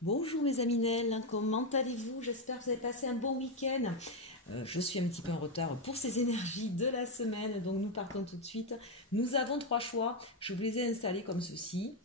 Bonjour mes amis Nel, comment allez-vous? J'espère que vous avez passé un bon week-end. Je suis un petit peu en retard pour ces énergies de la semaine, donc nous partons tout de suite. Nous avons trois choix, je vous les ai installés comme ceci.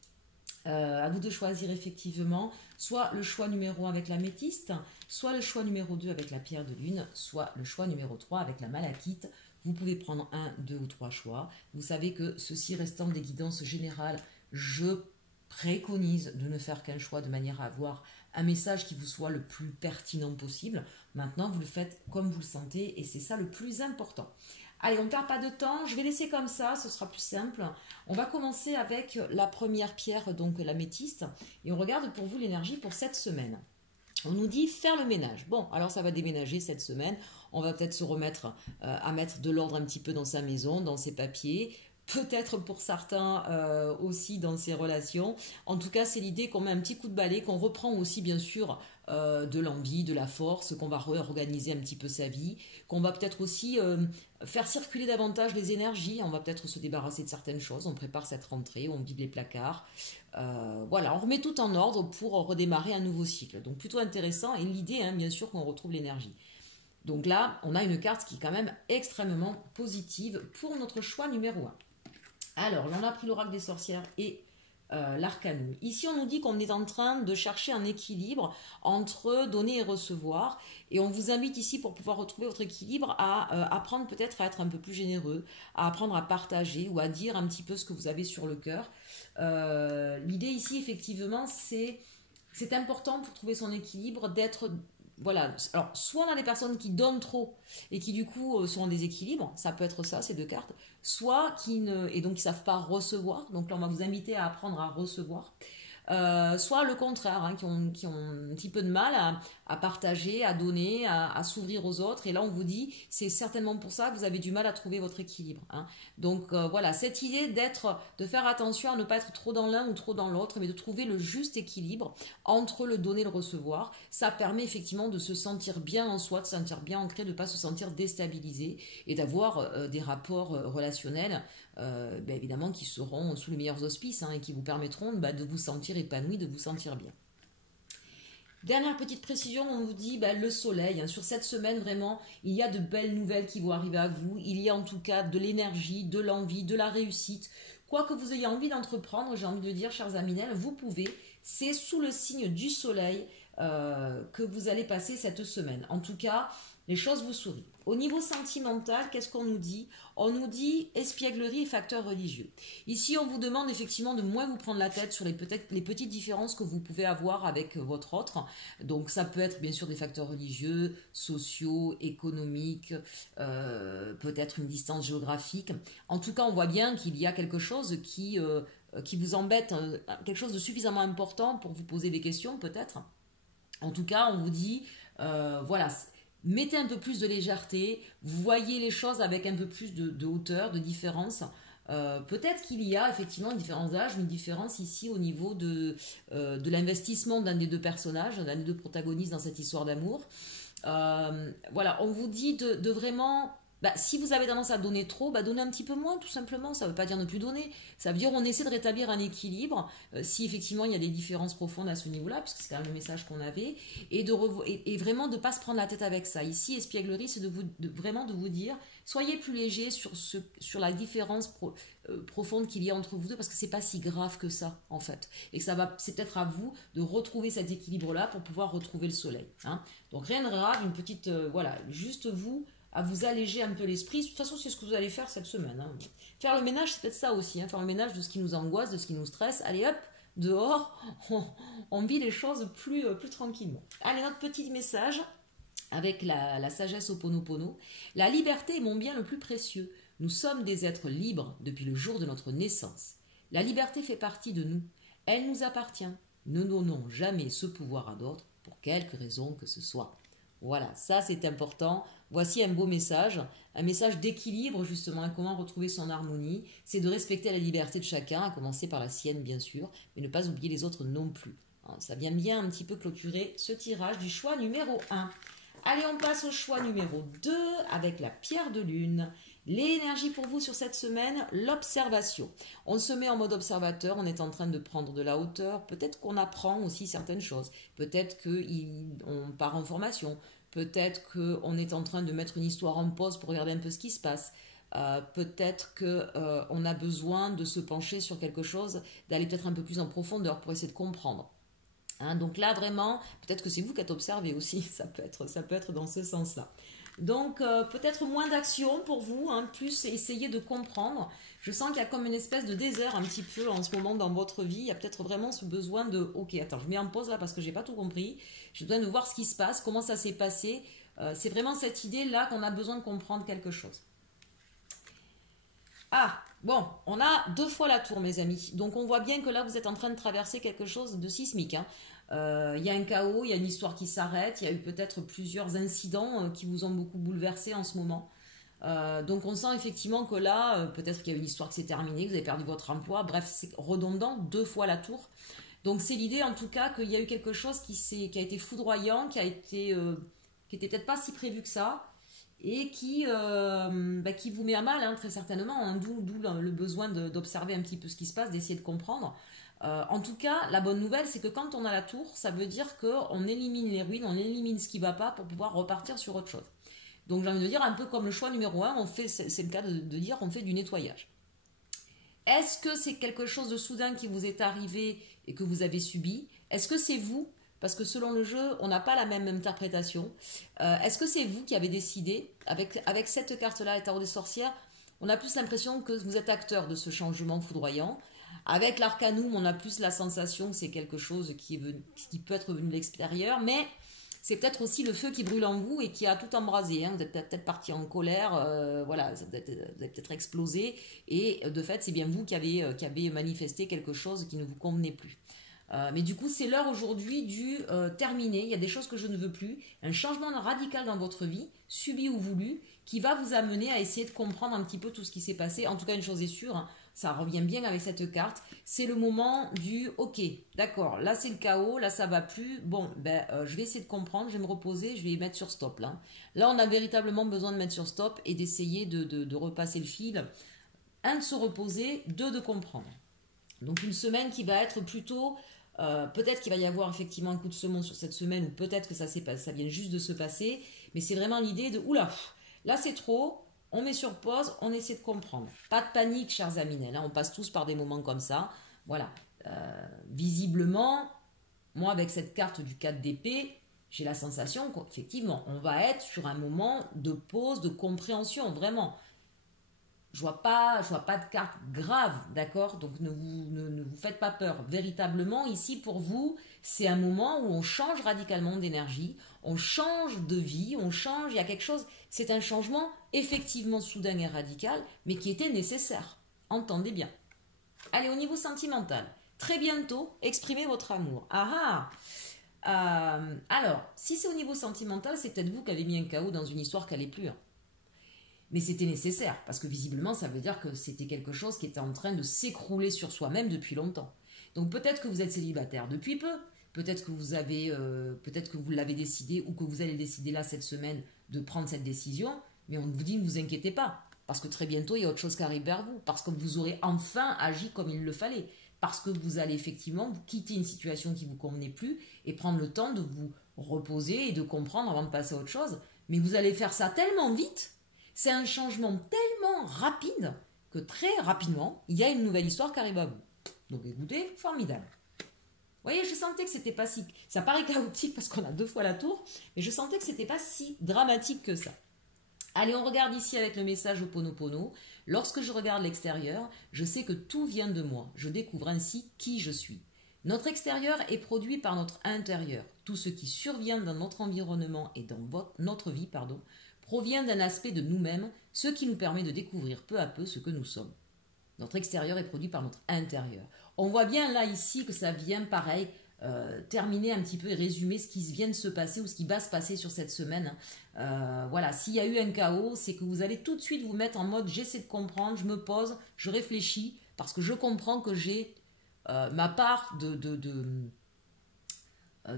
À vous de choisir effectivement soit le choix numéro 1 avec la métiste, soit le choix numéro 2 avec la pierre de lune, soit le choix numéro 3 avec la malachite. Vous pouvez prendre un, deux ou trois choix. Vous savez que ceci restant des guidances générales, je préconise de ne faire qu'un choix de manière à avoir un message qui vous soit le plus pertinent possible. Maintenant, vous le faites comme vous le sentez et c'est ça le plus important. Allez, on ne perd pas de temps, je vais laisser comme ça, ce sera plus simple. On va commencer avec la première pierre, donc la métiste, et on regarde pour vous l'énergie pour cette semaine. On nous dit faire le ménage. Bon, alors ça va déménager cette semaine. On va peut-être se remettre à mettre de l'ordre un petit peu dans sa maison, dans ses papiers. Peut-être pour certains aussi dans ses relations. En tout cas, c'est l'idée qu'on met un petit coup de balai, qu'on reprend aussi bien sûr de l'envie, de la force, qu'on va réorganiser un petit peu sa vie, qu'on va peut-être aussi faire circuler davantage les énergies. On va peut-être se débarrasser de certaines choses. On prépare cette rentrée, on vide les placards. Voilà, on remet tout en ordre pour redémarrer un nouveau cycle. Donc plutôt intéressant et l'idée, hein, bien sûr, qu'on retrouve l'énergie. Donc là, on a une carte qui est quand même extrêmement positive pour notre choix numéro 1. Alors, on a pris l'oracle des sorcières et l'arcanum. Ici, on nous dit qu'on est en train de chercher un équilibre entre donner et recevoir. Et on vous invite ici, pour pouvoir retrouver votre équilibre, à apprendre peut-être à être un peu plus généreux, à apprendre à partager ou à dire un petit peu ce que vous avez sur le cœur. L'idée ici, effectivement, c'est important pour trouver son équilibre d'être... Voilà, alors soit on a des personnes qui donnent trop et qui du coup sont en déséquilibre, ça peut être ça, ces deux cartes, soit qui ne, et donc qui ne savent pas recevoir, donc là on va vous inviter à apprendre à recevoir, soit le contraire, hein, qui ont un petit peu de mal à partager, à donner, à s'ouvrir aux autres. Et là, on vous dit, c'est certainement pour ça que vous avez du mal à trouver votre équilibre. Hein. Donc voilà, cette idée de faire attention à ne pas être trop dans l'un ou trop dans l'autre, mais de trouver le juste équilibre entre le donner et le recevoir, ça permet effectivement de se sentir bien en soi, de se sentir bien ancré, de ne pas se sentir déstabilisé et d'avoir des rapports relationnels évidemment qui seront sous les meilleurs auspices hein, et qui vous permettront de vous sentir épanoui, de vous sentir bien. Dernière petite précision, on vous dit le soleil. Hein, sur cette semaine, vraiment, il y a de belles nouvelles qui vont arriver à vous. Il y a en tout cas de l'énergie, de l'envie, de la réussite. Quoi que vous ayez envie d'entreprendre, j'ai envie de dire, chers Aminel, vous pouvez. C'est sous le signe du soleil que vous allez passer cette semaine. En tout cas, les choses vous sourient. Au niveau sentimental, qu'est-ce qu'on nous dit? On nous dit espièglerie et facteurs religieux. Ici, on vous demande effectivement de moins vous prendre la tête sur peut-être les petites différences que vous pouvez avoir avec votre autre. Donc, ça peut être bien sûr des facteurs religieux, sociaux, économiques, peut-être une distance géographique. En tout cas, on voit bien qu'il y a quelque chose qui vous embête, quelque chose de suffisamment important pour vous poser des questions, peut-être. En tout cas, on vous dit, voilà, mettez un peu plus de légèreté, voyez les choses avec un peu plus de hauteur, de différence. Peut-être qu'il y a effectivement une différence d'âge, une différence ici au niveau de l'investissement d'un des deux personnages, d'un des deux protagonistes dans cette histoire d'amour. Voilà, on vous dit de vraiment... si vous avez tendance à donner trop, donnez un petit peu moins, tout simplement. Ça ne veut pas dire ne plus donner. Ça veut dire on essaie de rétablir un équilibre, si effectivement il y a des différences profondes à ce niveau-là, puisque c'est quand même le message qu'on avait, et vraiment de ne pas se prendre la tête avec ça. Ici, espièglerie, c'est vraiment de vous dire, soyez plus léger sur la différence profonde qu'il y a entre vous deux, parce que c'est pas si grave que ça, en fait. Et que c'est peut-être à vous de retrouver cet équilibre-là pour pouvoir retrouver le soleil. Hein. Donc rien de grave, une petite, voilà, juste vous à vous alléger un peu l'esprit. De toute façon, c'est ce que vous allez faire cette semaine. Hein. Faire le ménage, c'est peut-être ça aussi. Hein. Faire le ménage de ce qui nous angoisse, de ce qui nous stresse. Allez hop, dehors, on vit les choses plus tranquillement. Allez, notre petit message avec la sagesse Ho'oponopono. La liberté est mon bien le plus précieux. Nous sommes des êtres libres depuis le jour de notre naissance. La liberté fait partie de nous. Elle nous appartient. Ne donnons jamais ce pouvoir à d'autres pour quelque raison que ce soit. Voilà, ça c'est important. Voici un beau message, un message d'équilibre justement, comment retrouver son harmonie. C'est de respecter la liberté de chacun, à commencer par la sienne bien sûr, mais ne pas oublier les autres non plus. Ça vient bien un petit peu clôturer ce tirage du choix numéro 1. Allez, on passe au choix numéro 2 avec la pierre de lune. L'énergie pour vous sur cette semaine, l'observation. On se met en mode observateur, on est en train de prendre de la hauteur. Peut-être qu'on apprend aussi certaines choses. Peut-être qu'on part en formation. Peut-être qu'on est en train de mettre une histoire en pause pour regarder un peu ce qui se passe. Peut-être qu'on a besoin de se pencher sur quelque chose, d'aller peut-être un peu plus en profondeur pour essayer de comprendre. Hein, donc là, vraiment, peut-être que c'est vous qui êtes observé aussi. Ça peut être dans ce sens-là. Donc, peut-être moins d'action pour vous, hein, plus essayer de comprendre. Je sens qu'il y a comme une espèce de désert un petit peu en ce moment dans votre vie. Il y a peut-être vraiment ce besoin de « Ok, attends, je mets en pause là parce que j'ai pas tout compris. J'ai besoin de voir ce qui se passe, comment ça s'est passé. » C'est vraiment cette idée-là qu'on a besoin de comprendre quelque chose. Ah, bon, on a 2 fois la tour, mes amis. Donc, on voit bien que là, vous êtes en train de traverser quelque chose de sismique, hein. Il y a un chaos, il y a une histoire qui s'arrête, il y a eu peut-être plusieurs incidents qui vous ont beaucoup bouleversé en ce moment. Donc on sent effectivement que là, peut-être qu'il y a une histoire qui s'est terminée, que vous avez perdu votre emploi, bref, c'est redondant, 2 fois la tour. Donc c'est l'idée en tout cas qu'il y a eu quelque chose qui a été foudroyant, qui était peut-être pas si prévu que ça, et qui vous met à mal, hein, très certainement, hein, d'où le besoin d'observer un petit peu ce qui se passe, d'essayer de comprendre. En tout cas, la bonne nouvelle, c'est que quand on a la tour, ça veut dire qu'on élimine les ruines, on élimine ce qui ne va pas pour pouvoir repartir sur autre chose. Donc j'ai envie de dire, un peu comme le choix numéro 1, c'est le cas de dire qu'on fait du nettoyage. Est-ce que c'est quelque chose de soudain qui vous est arrivé et que vous avez subi? Est-ce que c'est vous? Parce que selon le jeu, on n'a pas la même interprétation. Est-ce que c'est vous qui avez décidé, avec cette carte-là, le tarot des sorcières, on a plus l'impression que vous êtes acteur de ce changement foudroyant. Avec l'arcanum, on a plus la sensation que c'est quelque chose qui peut être venu de l'extérieur, mais c'est peut-être aussi le feu qui brûle en vous et qui a tout embrasé. Hein. Vous êtes peut-être parti en colère, voilà, vous avez peut-être explosé, et de fait, c'est bien vous qui avez manifesté quelque chose qui ne vous convenait plus. Mais du coup, c'est l'heure aujourd'hui du terminer. Il y a des choses que je ne veux plus. Un changement radical dans votre vie, subi ou voulu, qui va vous amener à essayer de comprendre un petit peu tout ce qui s'est passé. En tout cas, une chose est sûre, hein, ça revient bien avec cette carte. C'est le moment du « Ok, d'accord, là c'est le chaos, là ça va plus. Bon, je vais essayer de comprendre, je vais me reposer, je vais mettre sur stop. » Là, on a véritablement besoin de mettre sur stop et d'essayer de repasser le fil. 1, de se reposer, 2, de comprendre. Donc une semaine qui va être plutôt... peut-être qu'il va y avoir effectivement un coup de semonce sur cette semaine, ou peut-être que ça vient juste de se passer, mais c'est vraiment l'idée de oula, là c'est trop, on met sur pause, on essaie de comprendre. Pas de panique, chers amis, hein, on passe tous par des moments comme ça. Voilà. Visiblement, moi avec cette carte du 4 d'épée, j'ai la sensation qu'effectivement, on va être sur un moment de pause, de compréhension, vraiment. Je vois pas de carte grave, d'accord? Donc ne vous faites pas peur. Véritablement, ici pour vous, c'est un moment où on change radicalement d'énergie, on change de vie, il y a quelque chose, c'est un changement effectivement soudain et radical, mais qui était nécessaire. Entendez bien. Allez, au niveau sentimental, très bientôt, exprimez votre amour. Alors, si c'est au niveau sentimental, c'est peut-être vous qui avez mis un chaos dans une histoire qui n'allait plus. Hein. Mais c'était nécessaire, parce que visiblement, ça veut dire que c'était quelque chose qui était en train de s'écrouler sur soi-même depuis longtemps. Donc peut-être que vous êtes célibataire depuis peu, peut-être que vous l'avez décidé, ou que vous allez décider là cette semaine de prendre cette décision, mais on vous dit ne vous inquiétez pas, parce que très bientôt il y a autre chose qui arrive vers vous, parce que vous aurez enfin agi comme il le fallait, parce que vous allez effectivement vous quitter une situation qui ne vous convenait plus, et prendre le temps de vous reposer et de comprendre avant de passer à autre chose, mais vous allez faire ça tellement vite. C'est un changement tellement rapide que très rapidement, il y a une nouvelle histoire qui arrive à vous. Donc écoutez, formidable. Vous voyez, je sentais que c'était pas si... Ça paraît chaotique parce qu'on a 2 fois la tour, mais je sentais que c'était pas si dramatique que ça. Allez, on regarde ici avec le message Ho'oponopono. Lorsque je regarde l'extérieur, je sais que tout vient de moi. Je découvre ainsi qui je suis. Notre extérieur est produit par notre intérieur. Tout ce qui survient dans notre environnement et dans notre vie, provient d'un aspect de nous-mêmes, ce qui nous permet de découvrir peu à peu ce que nous sommes. Notre extérieur est produit par notre intérieur. On voit bien là ici que ça vient pareil terminer un petit peu et résumer ce qui vient de se passer ou ce qui va se passer sur cette semaine. Voilà, s'il y a eu un chaos, c'est que vous allez tout de suite vous mettre en mode j'essaie de comprendre, je me pose, je réfléchis parce que je comprends que j'ai ma part de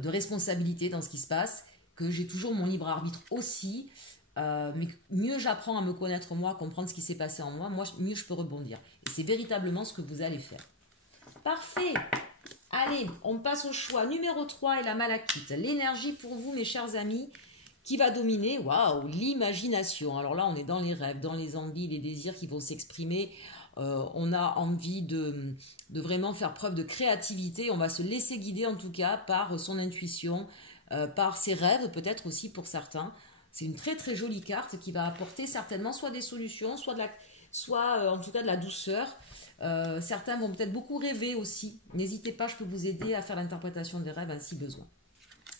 responsabilité dans ce qui se passe, que j'ai toujours mon libre arbitre aussi. mais mieux j'apprends à me connaître moi, à comprendre ce qui s'est passé en moi, mieux je peux rebondir. Et c'est véritablement ce que vous allez faire. Parfait. Allez, on passe au choix numéro 3 et la malachite. L'énergie pour vous, mes chers amis, qui va dominer, waouh, l'imagination. Alors là, on est dans les rêves, dans les envies, les désirs qui vont s'exprimer. On a envie de vraiment faire preuve de créativité. On va se laisser guider en tout cas par son intuition, par ses rêves peut-être aussi pour certains. C'est une très très jolie carte qui va apporter certainement soit des solutions, soit en tout cas de la douceur. Certains vont peut-être beaucoup rêver aussi. N'hésitez pas, je peux vous aider à faire l'interprétation des rêves si besoin.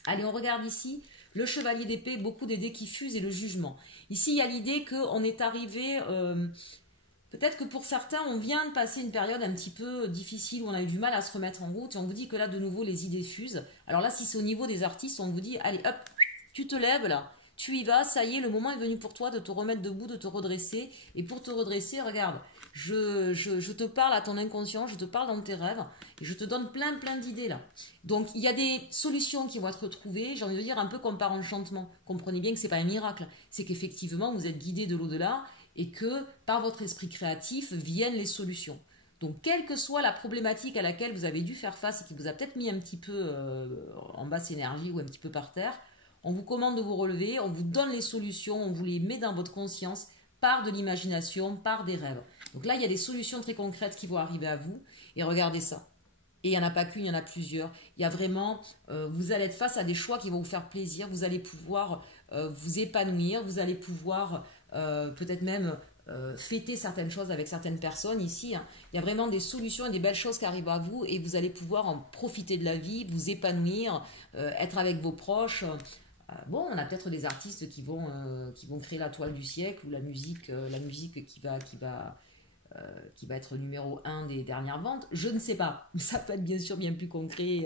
Allez, on regarde ici le chevalier d'épée, beaucoup des dés qui fusent et le jugement. Ici, il y a l'idée qu'on est arrivé... peut-être que pour certains, on vient de passer une période un petit peu difficile où on a eu du mal à se remettre en route et on vous dit que là, de nouveau, les idées fusent. Alors là, si c'est au niveau des artistes, on vous dit, allez, hop, tu te lèves là, tu y vas, ça y est, le moment est venu pour toi de te remettre debout, de te redresser. Et pour te redresser, regarde, je te parle à ton inconscient, je te parle dans tes rêves et je te donne plein d'idées là. Donc, il y a des solutions qui vont être trouvées, j'ai envie de dire un peu comme par enchantement. Comprenez bien que ce n'est pas un miracle, c'est qu'effectivement, vous êtes guidé de l'au-delà et que par votre esprit créatif viennent les solutions. Donc, quelle que soit la problématique à laquelle vous avez dû faire face et qui vous a peut-être mis un petit peu en basse énergie ou un petit peu par terre, on vous commande de vous relever, on vous donne les solutions, on vous les met dans votre conscience par de l'imagination, par des rêves. Donc là, il y a des solutions très concrètes qui vont arriver à vous. Et regardez ça. Et il n'y en a pas qu'une, il y en a plusieurs. Il y a vraiment, vous allez être face à des choix qui vont vous faire plaisir. Vous allez pouvoir vous épanouir. Vous allez pouvoir peut-être même fêter certaines choses avec certaines personnes ici. Hein. Il y a vraiment des solutions et des belles choses qui arrivent à vous. Et vous allez pouvoir en profiter de la vie, vous épanouir, être avec vos proches. Bon, on a peut-être des artistes qui vont créer la toile du siècle ou la musique qui va être numéro 1 des dernières ventes. Je ne sais pas. Ça peut être bien sûr bien plus concret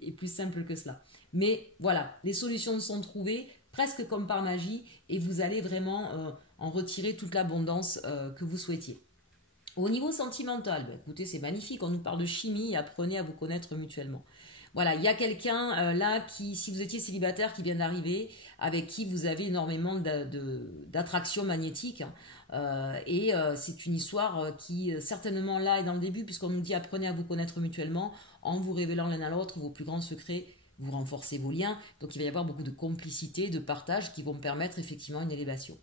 et plus simple que cela. Mais voilà, les solutions sont trouvées presque comme par magie et vous allez vraiment en retirer toute l'abondance que vous souhaitiez. Au niveau sentimental, écoutez, c'est magnifique. On nous parle de chimie et apprenez à vous connaître mutuellement. Voilà, il y a quelqu'un là qui, si vous étiez célibataire, qui vient d'arriver, avec qui vous avez énormément d'attraction magnétique. C'est une histoire qui certainement là est dans le début, puisqu'on nous dit apprenez à vous connaître mutuellement, en vous révélant l'un à l'autre vos plus grands secrets, vous renforcez vos liens. Donc il va y avoir beaucoup de complicité, de partage qui vont permettre effectivement une élévation.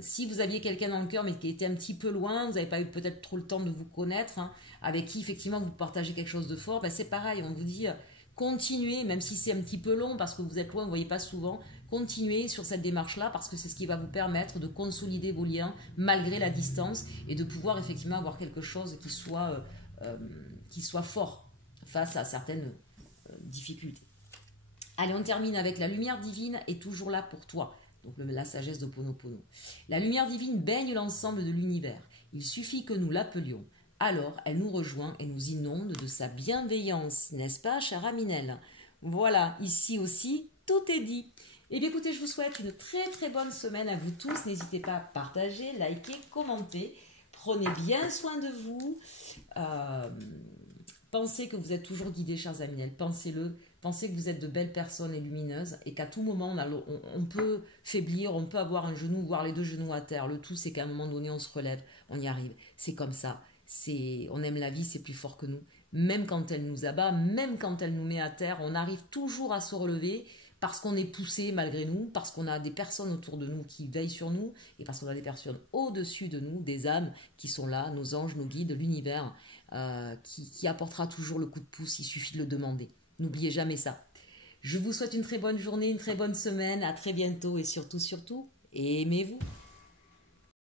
Si vous aviez quelqu'un dans le cœur mais qui était un petit peu loin, vous n'avez pas eu peut-être trop le temps de vous connaître, hein, avec qui effectivement vous partagez quelque chose de fort, c'est pareil, on vous dit continuez, même si c'est un petit peu long parce que vous êtes loin, vous ne voyez pas souvent, continuez sur cette démarche-là parce que c'est ce qui va vous permettre de consolider vos liens malgré la distance et de pouvoir effectivement avoir quelque chose qui soit fort face à certaines difficultés. Allez, on termine avec la lumière divine est toujours là pour toi. Donc la sagesse d'Ho'oponopono. La lumière divine baigne l'ensemble de l'univers. Il suffit que nous l'appelions. Alors, elle nous rejoint et nous inonde de sa bienveillance, n'est-ce pas, chère Aminelle? Voilà, ici aussi, tout est dit. Eh bien, écoutez, je vous souhaite une très très bonne semaine à vous tous. N'hésitez pas à partager, liker, commenter. Prenez bien soin de vous. Pensez que vous êtes toujours guidés, chers Aminelle. Pensez-le. Pensez que vous êtes de belles personnes et lumineuses et qu'à tout moment, on peut faiblir, on peut avoir un genou, voire les deux genoux à terre. Le tout, c'est qu'à un moment donné, on se relève, on y arrive. C'est comme ça. On aime la vie, c'est plus fort que nous. Même quand elle nous abat, même quand elle nous met à terre, on arrive toujours à se relever parce qu'on est poussé malgré nous, parce qu'on a des personnes autour de nous qui veillent sur nous et parce qu'on a des personnes au-dessus de nous, des âmes qui sont là, nos anges, nos guides, l'univers, qui apportera toujours le coup de pouce, il suffit de le demander. N'oubliez jamais ça. Je vous souhaite une très bonne journée, une très bonne semaine. À très bientôt et surtout, aimez-vous.